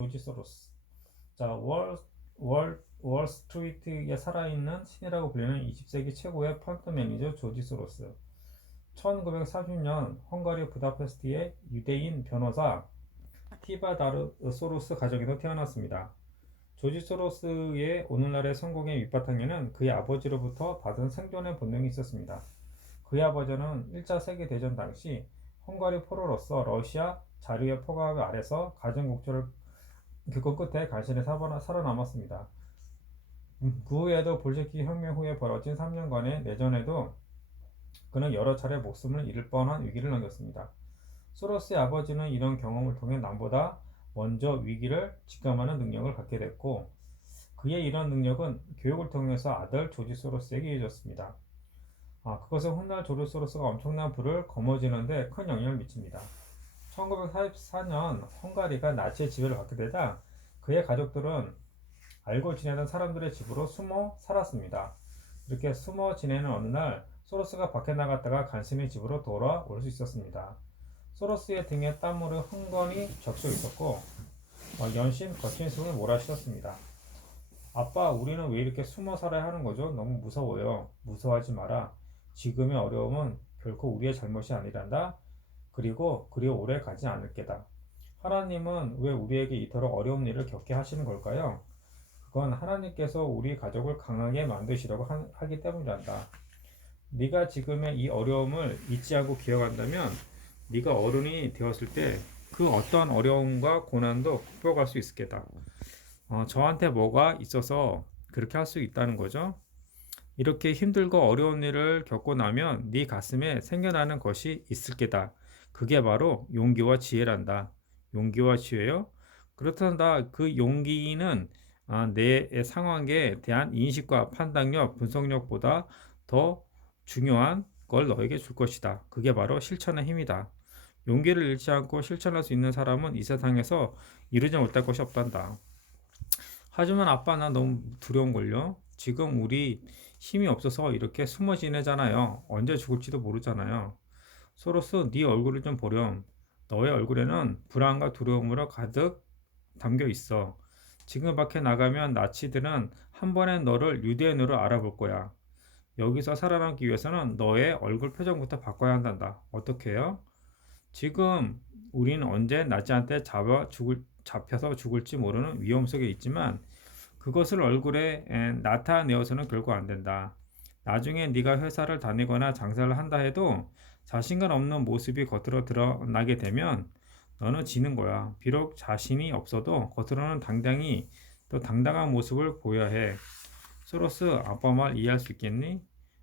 조지 소로스. 자, 월스트리트에 살아있는 신이라고 불리는 20세기 최고의 펀드 매니저 조지 소로스. 1930년 헝가리 부다페스트의 유대인 변호사 티바다르 소로스 가정에서 태어났습니다. 조지 소로스의 오늘날의 성공의 밑바탕에는 그의 아버지로부터 받은 생존의 본능이 있었습니다. 그의 아버지는 1차 세계대전 당시 헝가리 포로로서 러시아 자유의 포각 아래서 가정국조를 겪은 끝에 간신히 살아남았습니다. 그 후에도 볼셰키 혁명 후에 벌어진 3년간의 내전에도 그는 여러 차례 목숨을 잃을 뻔한 위기를 넘겼습니다. 소로스의 아버지는 이런 경험을 통해 남보다 먼저 위기를 직감하는 능력을 갖게 됐고, 그의 이런 능력은 교육을 통해서 아들 조지 소로스에게 이어졌습니다. 그것은 훗날 조지 소로스가 엄청난 부를 거머쥐는데 큰 영향을 미칩니다. 1944년 헝가리가 나치의 지배를 받게 되자 그의 가족들은 알고 지내던 사람들의 집으로 숨어 살았습니다. 이렇게 숨어 지내는 어느 날 소로스가 밖에 나갔다가 간신히 집으로 돌아올 수 있었습니다. 소로스의 등에 땀물이 흥건히 적셔 있었고 연신 거친 숨을 몰아쉬었습니다. 아빠, 우리는 왜 이렇게 숨어 살아야 하는 거죠? 너무 무서워요. 무서워하지 마라. 지금의 어려움은 결코 우리의 잘못이 아니란다. 그리고 그리 오래 가지 않을 게다. 하나님은 왜 우리에게 이토록 어려운 일을 겪게 하시는 걸까요? 그건 하나님께서 우리 가족을 강하게 만드시려고 하기 때문이란다. 네가 지금의 이 어려움을 잊지 않고 기억한다면 네가 어른이 되었을 때 그 어떤 어려움과 고난도 극복할 수 있을 게다. 저한테 뭐가 있어서 그렇게 할 수 있다는 거죠. 이렇게 힘들고 어려운 일을 겪고 나면 네 가슴에 생겨나는 것이 있을 게다. 그게 바로 용기와 지혜란다. 용기와 지혜요? 그렇단다. 그 용기는 내 상황에 대한 인식과 판단력, 분석력보다 더 중요한 걸 너에게 줄 것이다. 그게 바로 실천의 힘이다. 용기를 잃지 않고 실천할 수 있는 사람은 이 세상에서 이루지 못할 것이 없단다. 하지만 아빠, 나 너무 두려운걸요? 지금 우리 힘이 없어서 이렇게 숨어 지내잖아요. 언제 죽을지도 모르잖아요. 소로스, 네 얼굴을 좀 보렴. 너의 얼굴에는 불안과 두려움으로 가득 담겨 있어. 지금 밖에 나가면 나치들은 한 번에 너를 유대인으로 알아볼 거야. 여기서 살아남기 위해서는 너의 얼굴 표정부터 바꿔야 한단다. 어떻게 해요? 지금 우리는 언제 나치한테 잡혀서 죽을지 모르는 위험 속에 있지만 그것을 얼굴에 나타내어서는 결국 안 된다. 나중에 네가 회사를 다니거나 장사를 한다 해도 자신감 없는 모습이 겉으로 드러나게 되면 너는 지는 거야. 비록 자신이 없어도 겉으로는 당당히 또 당당한 모습을 보여야 해. 소로스, 아빠 말 이해할 수 있겠니?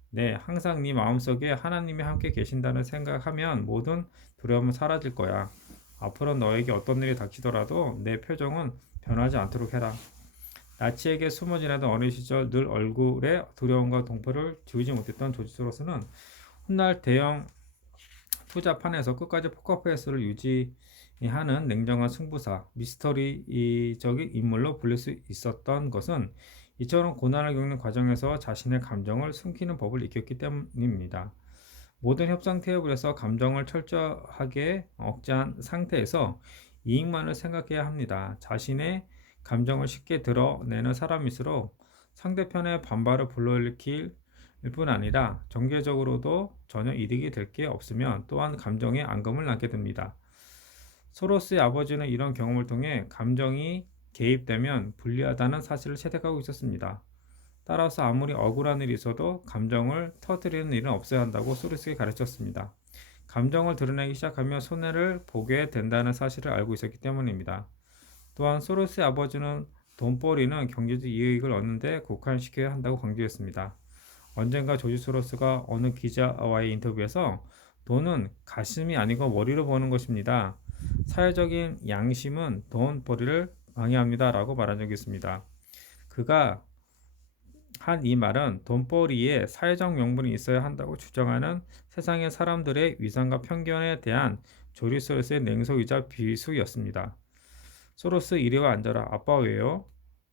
네, 항상 네 마음속에 하나님이 함께 계신다는 생각하면 모든 두려움은 사라질 거야. 앞으로 너에게 어떤 일이 닥치더라도 내 표정은 변하지 않도록 해라. 나치에게 숨어 지내던 어린 시절 늘 얼굴에 두려움과 동포를 지우지 못했던 조지 소로스는 훗날 대형 투자판에서 끝까지 포커페이스를 유지하는 냉정한 승부사, 미스터리적인 인물로 불릴 수 있었던 것은 이처럼 고난을 겪는 과정에서 자신의 감정을 숨기는 법을 익혔기 때문입니다. 모든 협상 테이블에서 감정을 철저하게 억제한 상태에서 이익만을 생각해야 합니다. 자신의 감정을 쉽게 드러내는 사람일수록 상대편의 반발을 불러일으킬 뿐 아니라 정계적으로도 전혀 이득이 될 게 없으면 또한 감정에 앙금을 낳게 됩니다. 소로스의 아버지는 이런 경험을 통해 감정이 개입되면 불리하다는 사실을 체득하고 있었습니다. 따라서 아무리 억울한 일이 있어도 감정을 터뜨리는 일은 없어야 한다고 소로스에게 가르쳤습니다. 감정을 드러내기 시작하면 손해를 보게 된다는 사실을 알고 있었기 때문입니다. 또한 소로스의 아버지는 돈벌이는 경제적 이익을 얻는데 국한시켜야 한다고 강조했습니다. 언젠가 조지 소로스가 어느 기자와의 인터뷰에서 돈은 가슴이 아니고 머리로 버는 것입니다. 사회적인 양심은 돈벌이를 방해합니다. 라고 말한 적이 있습니다. 그가 한 이 말은 돈벌이에 사회적 명분이 있어야 한다고 주장하는 세상의 사람들의 위상과 편견에 대한 조지 소로스의 냉소이자 비수였습니다. 소로스, 이리 와 앉아라. 아빠 왜요?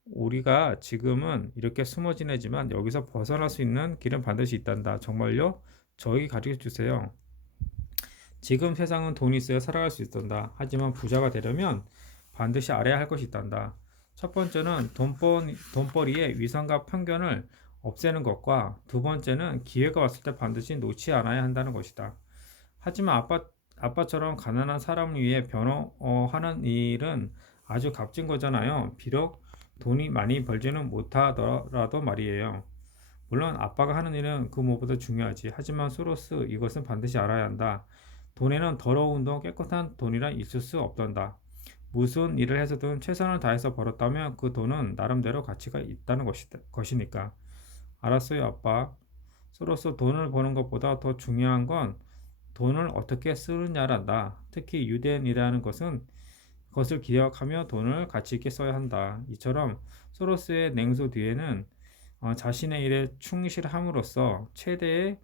우리가 지금은 이렇게 숨어 지내지만 여기서 벗어날 수 있는 길은 반드시 있단다. 정말요? 저에게 가르쳐 주세요. 지금 세상은 돈이 있어야 살아갈 수 있단다. 하지만 부자가 되려면 반드시 알아야 할 것이 있단다. 첫 번째는 돈벌이의 위선과 편견을 없애는 것과 두 번째는 기회가 왔을 때 반드시 놓지 않아야 한다는 것이다. 하지만 아빠처럼 가난한 사람을 위해 변호하는 일은 아주 값진 거잖아요. 비록 돈이 많이 벌지는 못하더라도 말이에요. 물론 아빠가 하는 일은 그 무엇보다 중요하지. 하지만 소로스, 이것은 반드시 알아야 한다. 돈에는 더러운 돈, 깨끗한 돈이란 있을 수 없단다. 무슨 일을 해서든 최선을 다해서 벌었다면 그 돈은 나름대로 가치가 있다는 것이니까. 알았어요, 아빠. 소로스, 돈을 버는 것보다 더 중요한 건 돈을 어떻게 쓰느냐란다. 특히 유대인이라는 것은 그것을 기억하며 돈을 가치 있게 써야 한다. 이처럼 소로스의 냉소 뒤에는 자신의 일에 충실함으로써 최대의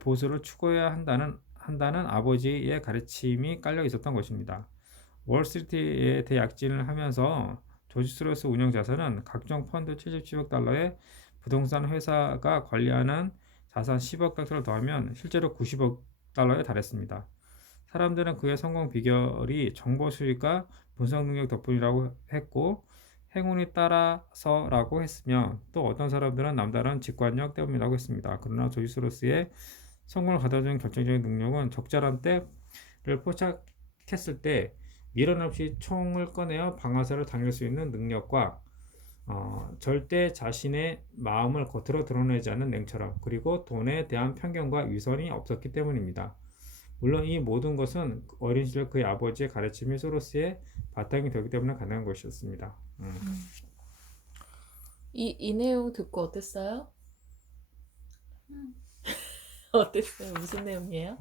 보수를 추구해야 한다는 아버지의 가르침이 깔려 있었던 것입니다. 월스트리트에 대약진을 하면서 조지 소로스 운영 자산은 각종 펀드 77억 달러의 부동산 회사가 관리하는 자산 10억 달러를 더하면 실제로 90억 달러에 달했습니다. 사람들은 그의 성공 비결이 정보 수집과 분석 능력 덕분이라고 했고 행운이 따라서라고 했으며 또 어떤 사람들은 남다른 직관력 때문이라고 했습니다. 그러나 조지 소로스의 성공을 가져준 결정적인 능력은 적절한 때를 포착했을 때 미련 없이 총을 꺼내어 방아쇠를 당길 수 있는 능력과 절대 자신의 마음을 겉으로 드러내지 않는 냉철함, 그리고 돈에 대한 편견과 위선이 없었기 때문입니다. 물론 이 모든 것은 어린 시절 그의 아버지의 가르침이 소로스의 바탕이 되기 때문에 가능한 것이었습니다. 이 내용 듣고 어땠어요? 음, 어땠어요? 무슨 내용이에요?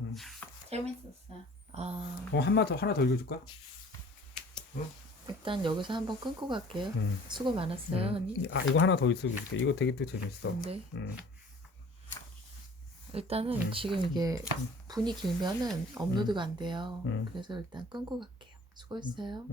재밌었어요. 하나 더 읽어줄까? 일단 여기서 한번 끊고 갈게요. 수고 많았어요, 언니. 이거 하나 더 읽어줄게. 이거 되게 또 재밌어. 네. 음. 일단은 지금 이게 분이 길면은 업로드가 안 돼요. 그래서 일단 끊고 갈게요. 수고했어요.